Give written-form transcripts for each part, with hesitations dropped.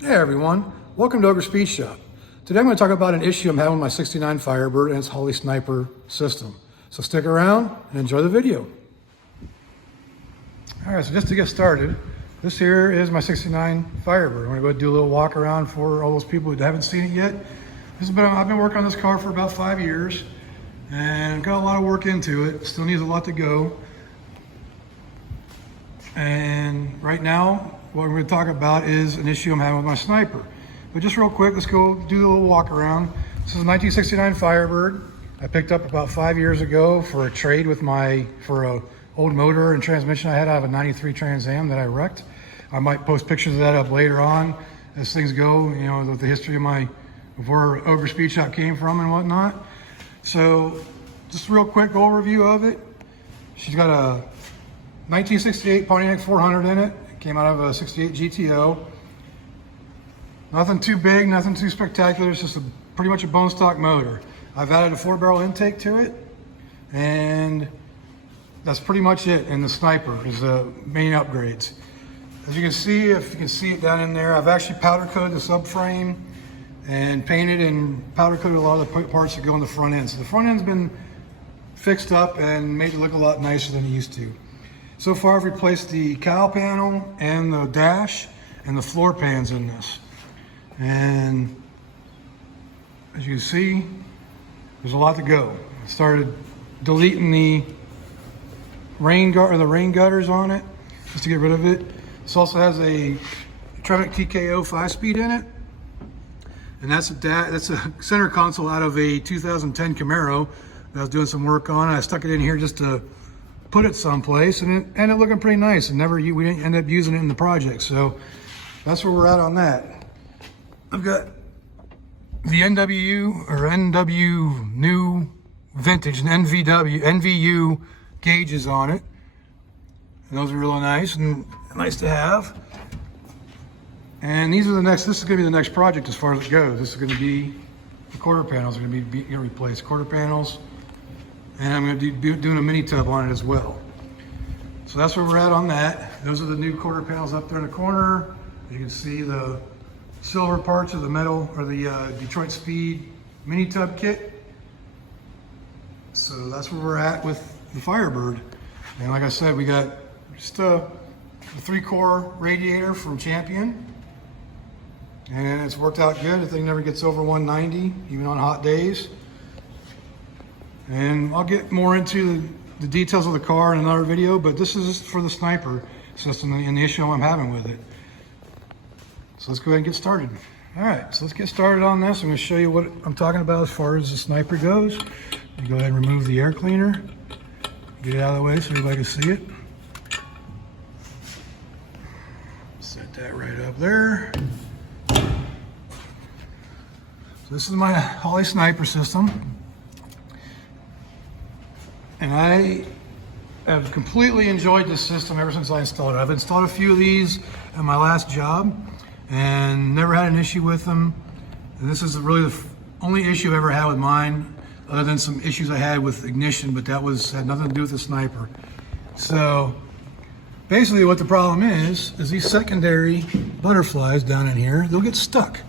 Hey everyone, welcome to Ogre Speed Shop. Today I'm going to talk about an issue I'm having with my 69 Firebird and its Holley sniper system. So stick around and enjoy the video. Alright, so just to get started, this here is my 69 Firebird. I'm going to go do a little walk around for all those people who haven't seen it yet. I've been working on this car for about 5 years and got a lot of work into it. Still needs a lot to go. And right now, what we're going to talk about is an issue I'm having with my sniper. But just real quick, let's go do a little walk around. This is a 1969 Firebird. I picked up about 5 years ago for a trade with for a old motor and transmission I had. I have a 93 Trans Am that I wrecked. I might post pictures of that up later on as things go, you know, with the history of where Ogre Speed Shop came from and whatnot. So just a real quick overview of it. She's got a 1968 Pontiac 400 in it. Came out of a 68 GTO. Nothing too big, nothing too spectacular. It's just pretty much a bone stock motor. I've added a 4-barrel intake to it, and that's pretty much it. And the sniper is the main upgrades. As you can see, if you can see it down in there, I've actually powder coated the subframe and painted and powder coated a lot of the parts that go on the front end. So the front end's been fixed up and made it look a lot nicer than it used to. So far, I've replaced the cowl panel and the dash and the floor pans in this. And as you can see, there's a lot to go. I started deleting the rain gutters on it just to get rid of it. This also has a Tremec TKO 5-speed in it. And that's a center console out of a 2010 Camaro that I was doing some work on. I stuck it in here just to put it someplace, and it ended up looking pretty nice, and we didn't end up using it in the project. So that's where we're at on that. I've got the NW new vintage and NVU gauges on it, and those are really nice and nice to have. And this is going to be the next project as far as it goes. This is going to be the quarter panels are going to be replaced. Quarter panels. And I'm going to be doing a mini tub on it as well. So that's where we're at on that. Those are the new quarter panels up there in the corner. You can see the silver parts of the metal, or the Detroit Speed mini tub kit. So that's where we're at with the Firebird. And like I said, we got just a 3-core radiator from Champion. And it's worked out good. The thing never gets over 190, even on hot days. And I'll get more into the details of the car in another video, but this is for the sniper system and the issue I'm having with it. So let's go ahead and get started. All right, so let's get started on this. I'm going to show you what I'm talking about as far as the sniper goes. You go ahead and remove the air cleaner. Get it out of the way so everybody can see it. Set that right up there. So this is my Holley sniper system. And I have completely enjoyed this system ever since I installed it. I've installed a few of these at my last job and never had an issue with them. And this is really the only issue I've ever had with mine, other than some issues I had with ignition, but that had nothing to do with the sniper. So basically what the problem is these secondary butterflies down in here, they'll get stuck.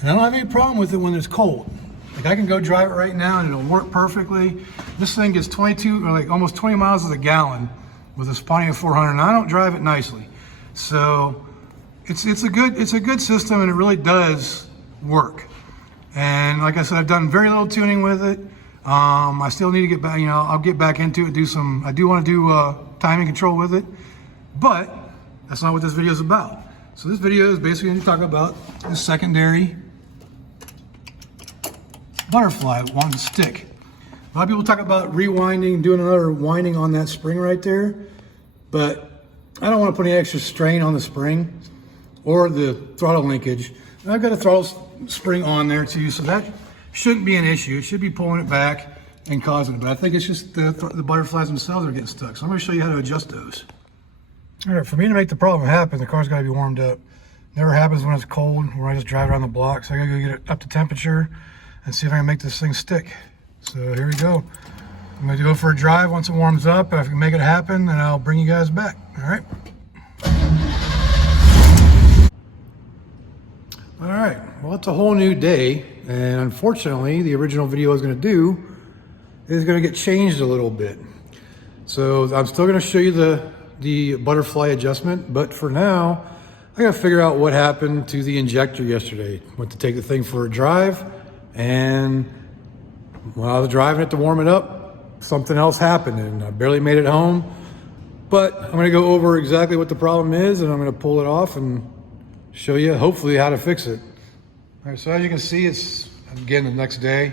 And I don't have any problem with it when it's cold. Like, I can go drive it right now and it'll work perfectly. This thing gets almost 20 miles to the gallon with this Pontiac 400, and I don't drive it nicely. So it's a good system, and it really does work. And like I said, I've done very little tuning with it. I still need to get back, I'll get back into it, I do want to do timing control with it, but that's not what this video is about. So this video is basically going to talk about the secondary butterfly one stick. A lot of people talk about rewinding, doing another winding on that spring right there, but I don't want to put any extra strain on the spring or the throttle linkage. And I've got a throttle spring on there too, so that shouldn't be an issue. It should be pulling it back and causing it, but I think it's just the butterflies themselves are getting stuck. So I'm going to show you how to adjust those. All right, for me to make the problem happen, the car's got to be warmed up. Never happens when it's cold, where I just drive around the block. So I got to go get it up to temperature and see if I can make this thing stick. So here we go. I'm going to go for a drive once it warms up. If I can make it happen, then I'll bring you guys back. All right. All right, well, it's a whole new day, and unfortunately, the original video I was going to do is going to get changed a little bit. So I'm still going to show you the butterfly adjustment, but for now, I got to figure out what happened to the injector yesterday. Went to take the thing for a drive, and while I was driving it to warm it up, something else happened, and I barely made it home. But I'm going to go over exactly what the problem is, and I'm going to pull it off and show you hopefully how to fix it. All right, so as you can see, it's again the next day,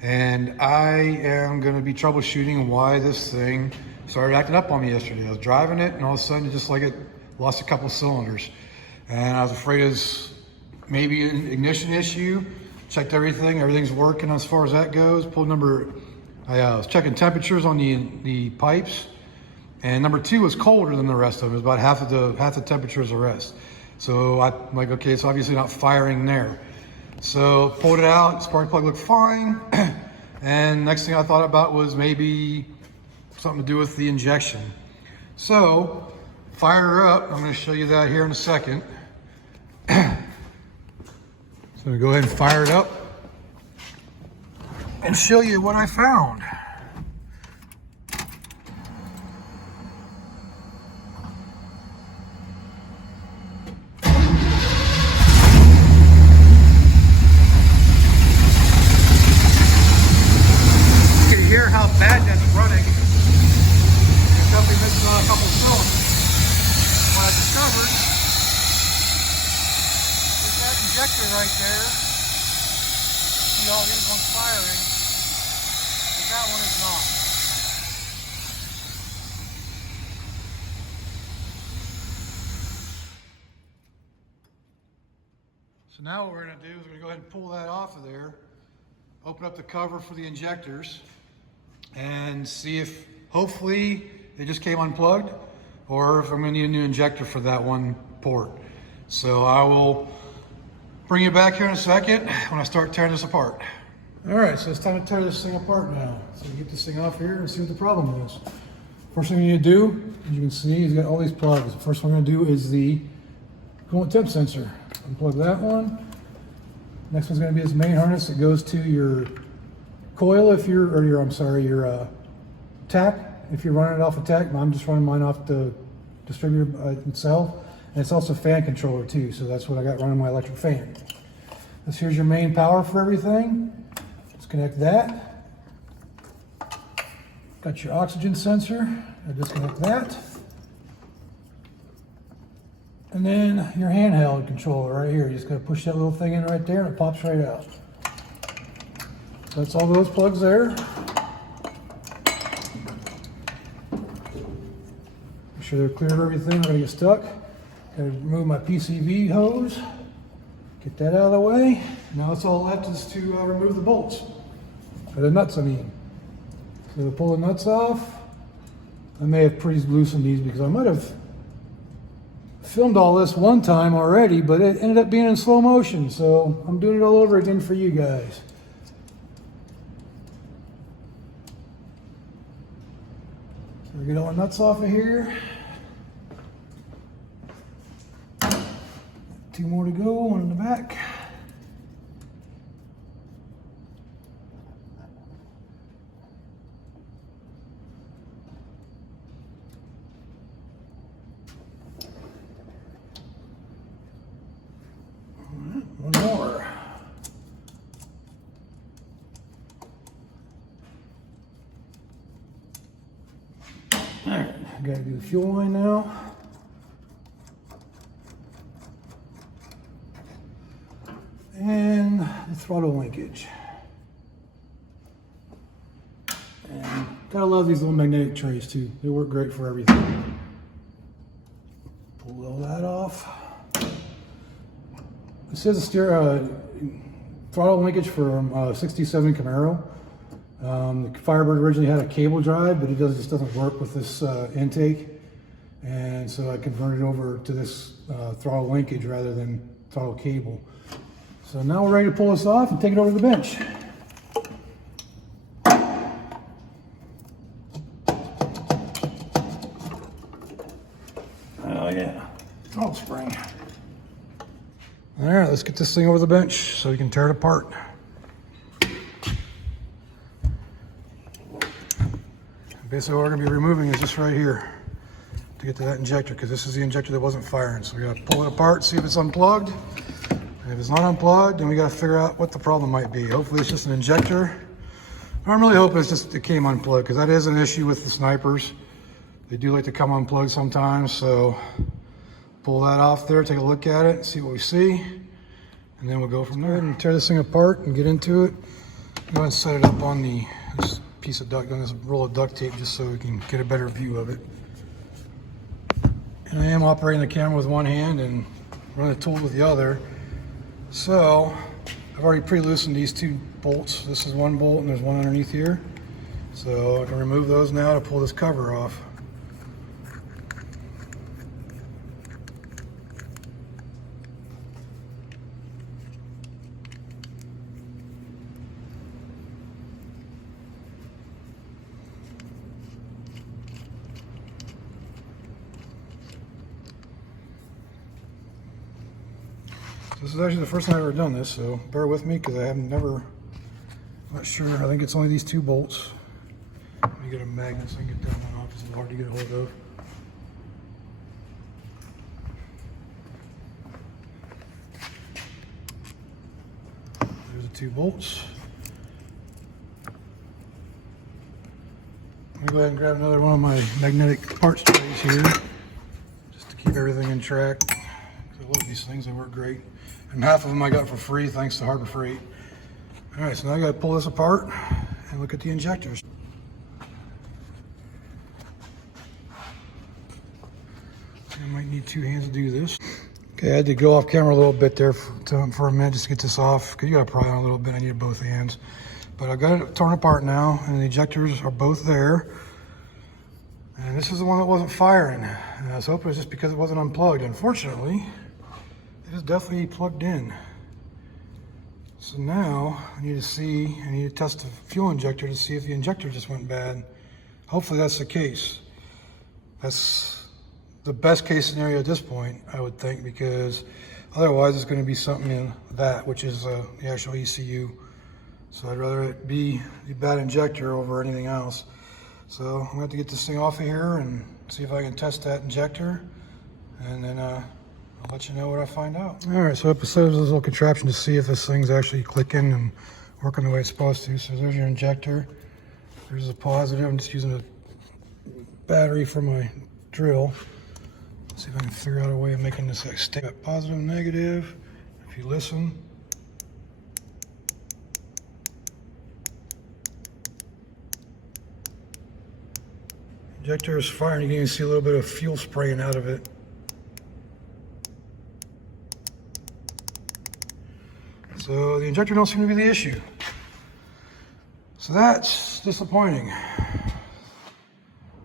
and I am going to be troubleshooting why this thing started acting up on me yesterday. I was driving it, and all of a sudden, just like it lost a couple cylinders, and I was afraid it's maybe an ignition issue. Checked everything; everything's working as far as that goes. I was checking temperatures on the pipes, and number 2 was colder than the rest of them. It was about half the temperature as the rest. So I'm like, okay, it's obviously not firing there. So pulled it out, spark plug looked fine. And next thing I thought about was maybe something to do with the injection. So fired her up. I'm gonna show you that here in a second. So I'm gonna go ahead and fire it up and show you what I found. How bad that's running. It's definitely missing on a couple cylinders. What I discovered is that injector right there. See all these ones firing, but that one is not. So now what we're going to do is we're going to go ahead and pull that off of there, open up the cover for the injectors, and see if hopefully it just came unplugged, or if I'm going to need a new injector for that one port. So I will bring you back here in a second when I start tearing this apart. All right, so it's time to tear this thing apart now. So we get this thing off here and see what the problem is. First thing you need to do, as you can see, he's got all these plugs. The first one I'm going to do is the coolant temp sensor. Unplug that one. Next one's going to be this main harness that goes to your coil your tack, if you're running it off a tack. I'm just running mine off the distributor itself, and it's also fan controller too, so that's what I got running my electric fan. Here's your main power for everything. Let's connect that. Got your oxygen sensor. I disconnect that. And then your handheld controller right here. You just gotta push that little thing in right there and it pops right out. That's all those plugs there. Make sure they're clear of everything. We're gonna get stuck. Gotta remove my PCV hose. Get that out of the way. Now that's all left is to remove the bolts. Or the nuts, I mean. So to pull the nuts off, I may have pre-loosened these because I might have filmed all this one time already, but it ended up being in slow motion. So I'm doing it all over again for you guys. So we get all the nuts off of here. 2 more to go, one in the back. One more. All right, I gotta do the fuel line now. And the throttle linkage. And gotta love these little magnetic trays too. They work great for everything. Pull all that off. This is a throttle linkage for 67 Camaro. The Firebird originally had a cable drive, but it just doesn't work with this intake. And so I converted over to this throttle linkage rather than throttle cable. So now we're ready to pull this off and take it over to the bench. Oh yeah, throttle spring. All right, let's get this thing over the bench so we can tear it apart. Basically what we're gonna be removing is this right here to get to that injector, because this is the injector that wasn't firing. So we gotta pull it apart, see if it's unplugged. And if it's not unplugged, then we gotta figure out what the problem might be. Hopefully it's just an injector. I'm really hoping it's just it came unplugged, because that is an issue with the snipers. They do like to come unplugged sometimes, so pull that off there, take a look at it, see what we see, and then we'll go from there and tear this thing apart and get into it. Go ahead and set it up on this piece of duct, on this roll of duct tape, just so we can get a better view of it. And I am operating the camera with one hand and running the tool with the other. So I've already pre-loosened these two bolts. This is one bolt and there's one underneath here. So I can remove those now to pull this cover off. This is actually the first time I've ever done this, so bear with me because I have never, I'm not sure. I think it's only these two bolts. Let me get a magnet so I can get that one off. It's hard to get a hold of. There's the two bolts. Let me go ahead and grab another one of my magnetic parts trays here, just to keep everything in track. I love these things, they work great. And half of them I got for free thanks to Harbor Freight. All right, so now I gotta pull this apart and look at the injectors. I might need two hands to do this. Okay, I had to go off camera a little bit there for a minute just to get this off, because you gotta pry on a little bit, I needed both hands. But I got it torn apart now, and the injectors are both there. And this is the one that wasn't firing. And I was hoping it was just because it wasn't unplugged. Unfortunately, it is definitely plugged in. So now I need to test the fuel injector to see if the injector just went bad. Hopefully that's the case. That's the best case scenario at this point, I would think, because otherwise it's going to be something in that, which is the actual ECU. So I'd rather it be the bad injector over anything else. So I'm going to have to get this thing off of here and see if I can test that injector, and then I'll let you know what I find out. All right, so I set this little contraption to see if this thing's actually clicking and working the way it's supposed to. So there's your injector. There's the positive. I'm just using a battery for my drill. Let's see if I can figure out a way of making this like stay. Positive and negative. If you listen. Injector is firing. You can even see a little bit of fuel spraying out of it. So the injector don't seem to be the issue. So that's disappointing.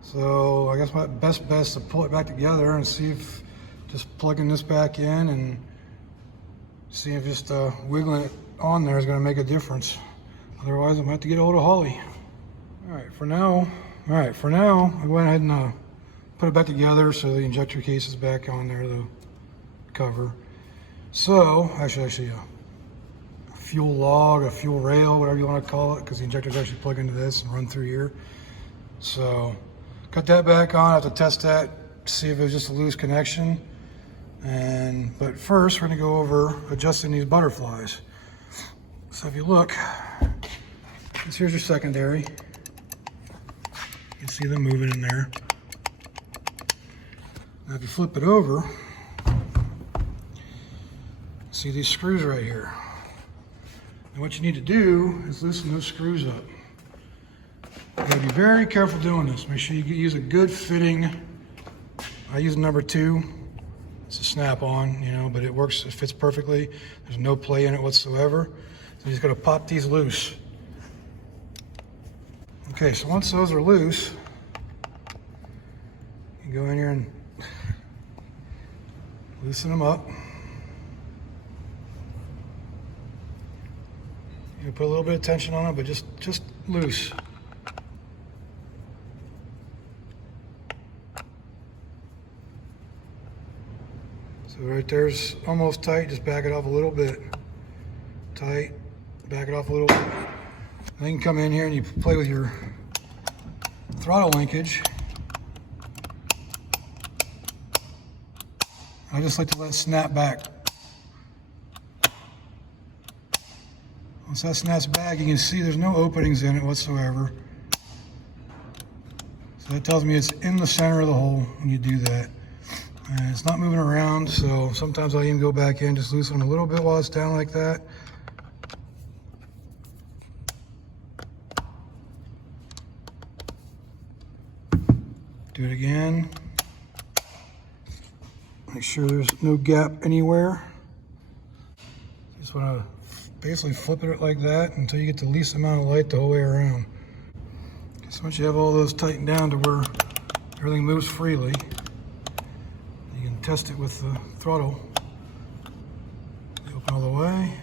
So I guess my best bet is to pull it back together and see if just plugging this back in and see if just wiggling it on there is going to make a difference. Otherwise, I might have to get a hold of Holley. All right, for now, I went ahead and put it back together so the injector case is back on there, the cover. So, actually a fuel log, a fuel rail, whatever you want to call it, because the injectors actually plug into this and run through here. So, got that back on. I have to test that, see if it was just a loose connection. But first, we're going to go over adjusting these butterflies. So if you look, here's your secondary. You can see them moving in there. Now if you flip it over, see these screws right here. And what you need to do is loosen those screws up. You gotta be very careful doing this. Make sure you use a good fitting. I use number 2. It's a snap-on, you know, but it works, it fits perfectly. There's no play in it whatsoever. So you just gotta pop these loose. Okay, so once those are loose, you go in here and loosen them up. You put a little bit of tension on it, but just loose. So So right there's almost tight, just back it off a little bit. Tight, back it off a little bit. Then you can come in here and you play with your throttle linkage. I just like to let it snap back. Once that snaps back, you can see there's no openings in it whatsoever. So that tells me it's in the center of the hole when you do that. And it's not moving around, so sometimes I'll even go back in, just loosen a little bit while it's down like that. Do it again. Make sure there's no gap anywhere. Just want to basically flip it like that until you get the least amount of light the whole way around. So once you have all those tightened down to where everything moves freely, you can test it with the throttle. Open all the way.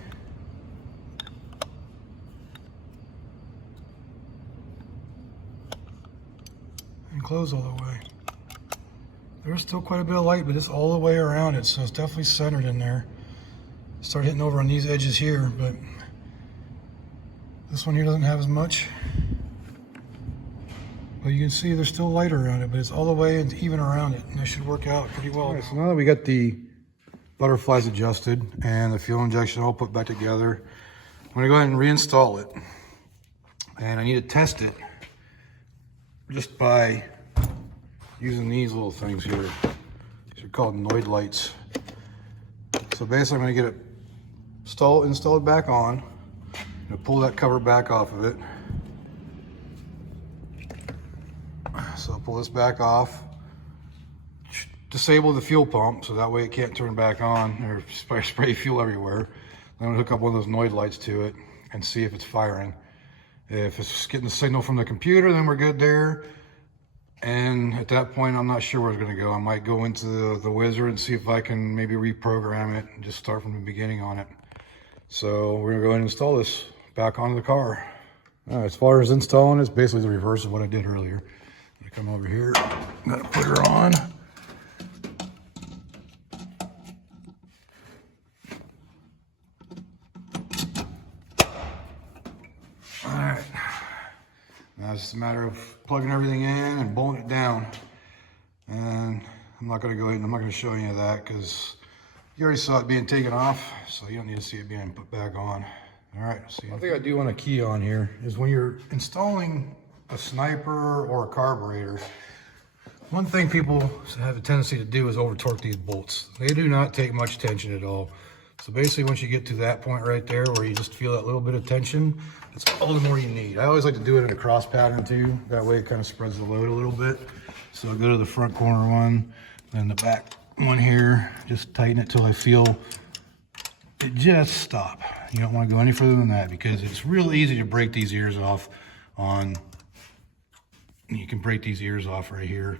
And close all the way. There's still quite a bit of light, but it's all the way around it, so it's definitely centered in there. Start hitting over on these edges here, but this one here doesn't have as much. But you can see there's still light around it, but it's all the way and even around it, and that should work out pretty well. All right, so now that we got the butterflies adjusted and the fuel injection all put back together, I'm gonna go ahead and reinstall it. And I need to test it just by using these little things here. These are called Noid lights. So basically I'm gonna get it installed back on. I'm gonna pull that cover back off of it. So I'll pull this back off, disable the fuel pump so that way it can't turn back on or spray fuel everywhere. Then I'm gonna hook up one of those Noid lights to it and see if it's firing. If it's getting the signal from the computer, then we're good there. And at that point, I'm not sure where it's gonna go. I might go into the wizard and see if I can maybe reprogram it and just start from the beginning on it. So we're gonna go ahead and install this back onto the car. As far as installing, it's basically the reverse of what I did earlier. I'm gonna come over here, I'm gonna put her on. All right, now it's just a matter of plugging everything in and bolting it down. And I'm not gonna go ahead and I'm not gonna show any of that because you already saw it being taken off, so you don't need to see it being put back on. All right, see. One thing I do want to key on here is when you're installing a sniper or a carburetor, one thing people have a tendency to do is over torque these bolts. They do not take much tension at all. So basically once you get to that point right there where you just feel that little bit of tension, that's all the more you need. I always like to do it in a cross pattern too. That way it kind of spreads the load a little bit. So I'll go to the front corner one, then the back one here, just tighten it till I feel it just stop. You don't want to go any further than that because it's real easy to break these ears off on, you can break these ears off right here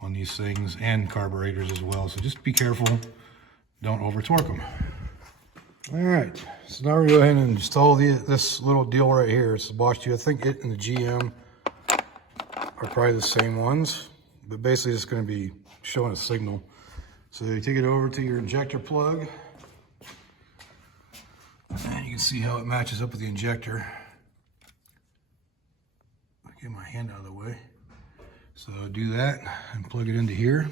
on these things and carburetors as well. So just be careful, don't over torque them. All right, so now we're gonna go ahead and install this little deal right here. It's the Bosch 2. I think it and the GM are probably the same ones, but basically it's gonna be showing a signal. So you take it over to your injector plug, and you can see how it matches up with the injector. I'll get my hand out of the way. So do that and plug it into here.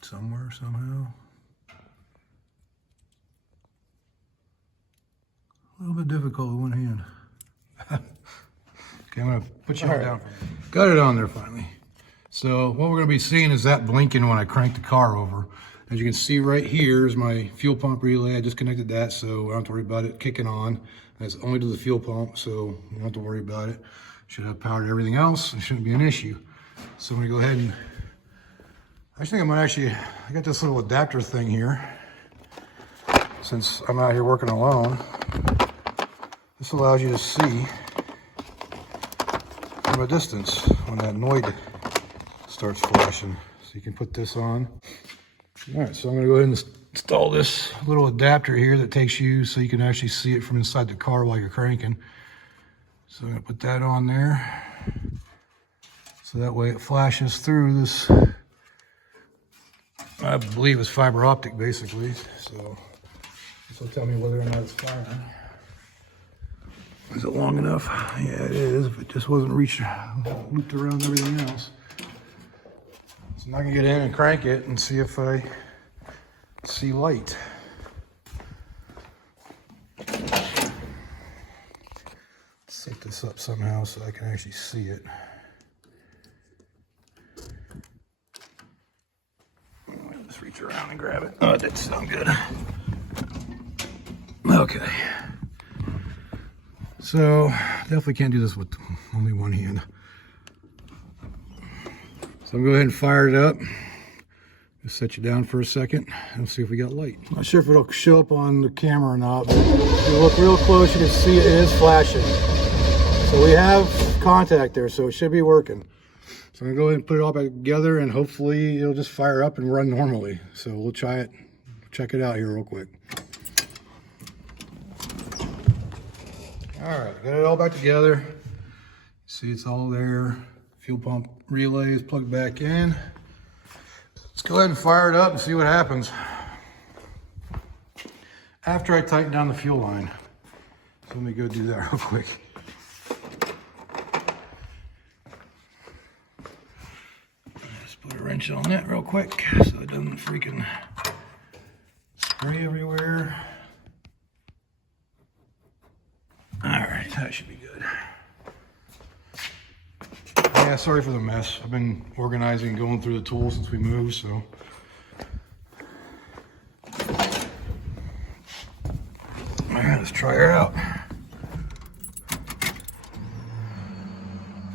Somewhere, somehow. A little bit difficult with one hand. Okay, I'm gonna put you down. Got it on there finally. So what we're gonna be seeing is that blinking when I crank the car over. As you can see right here is my fuel pump relay. I just connected that, so I don't have to worry about it kicking on. That's only to the fuel pump, so you don't have to worry about it. Should have power to everything else. It shouldn't be an issue. So I'm gonna go ahead and, I think I might actually, I got this little adapter thing here. Since I'm out here working alone, this allows you to see from a distance when that Noid starts flashing. So you can put this on. All right, so I'm gonna go ahead and install this little adapter here that takes you so you can actually see it from inside the car while you're cranking. So I'm gonna put that on there. So that way it flashes through this, I believe it's fiber optic basically. So this will tell me whether or not it's firing. Is it long enough? Yeah, it is. If it just wasn't looped around everything else. So now I can get in and crank it and see if I see light. Set this up somehow so I can actually see it. Just reach around and grab it. Oh, it didn't sound good. Okay. So definitely can't do this with only one hand. So I'm going to go ahead and fire it up. Just set you down for a second and see if we got light. Not sure if it'll show up on the camera or not, but if you look real close, you can see it is flashing. So we have contact there, so it should be working. So I'm going to go ahead and put it all back together, and hopefully it'll just fire up and run normally. So we'll try it, check it out here real quick. All right, got it all back together. See, it's all there. Fuel pump relay is plugged back in. Let's go ahead and fire it up and see what happens. After I tighten down the fuel line. So let me go do that real quick. Just put a wrench on that real quick so it doesn't freaking spray everywhere. All right, that should be good. Yeah, sorry for the mess. I've been organizing and going through the tools since we moved, so. All right, let's try her out.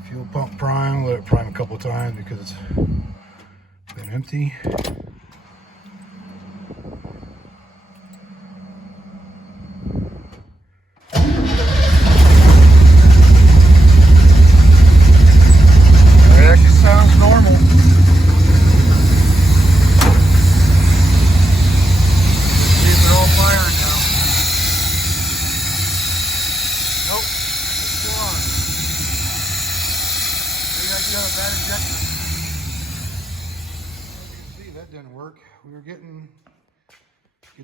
Fuel pump prime, let it prime a couple of times because it's been empty. That didn't work. You're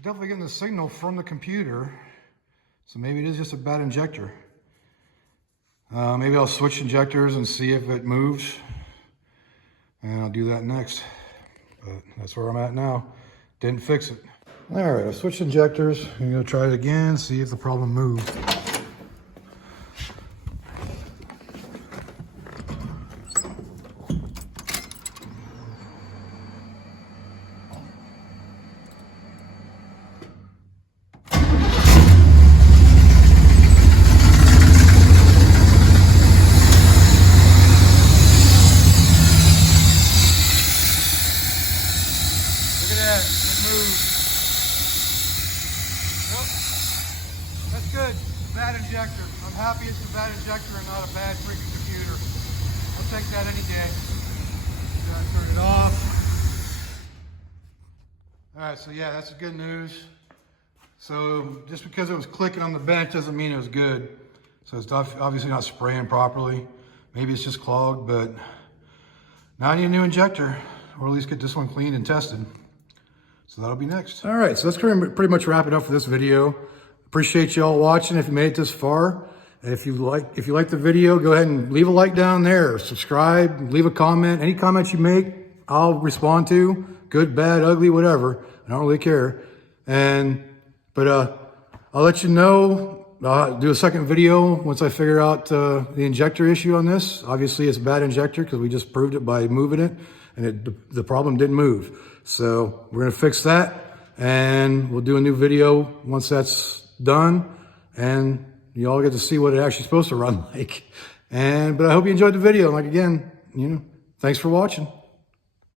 definitely getting the signal from the computer. So maybe it is just a bad injector. Maybe I'll switch injectors and see if it moves. And I'll do that next. But that's where I'm at now. Didn't fix it. All right, I switched injectors. I'm gonna try it again, see if the problem moved. Good. Bad injector. I'm happy it's a bad injector and not a bad freaking computer. I'll take that any day. Turn it off. All right, so yeah, that's good news. So just because it was clicking on the bench doesn't mean it was good. So it's obviously not spraying properly. Maybe it's just clogged, but now I need a new injector, or at least get this one cleaned and tested. So that'll be next. All right, so that's pretty much wrap it up for this video. Appreciate you all watching if you made it this far. And if you like the video, go ahead and leave a like down there, subscribe, leave a comment. Any comments you make, I'll respond to. Good, bad, ugly, whatever. I don't really care. But I'll let you know. I'll do a second video once I figure out the injector issue on this. Obviously, it's a bad injector because we just proved it by moving it, and the problem didn't move. So we're gonna fix that, and we'll do a new video once that's done, and you all get to see what it actually supposed to run like. But I hope you enjoyed the video. Like again, thanks for watching.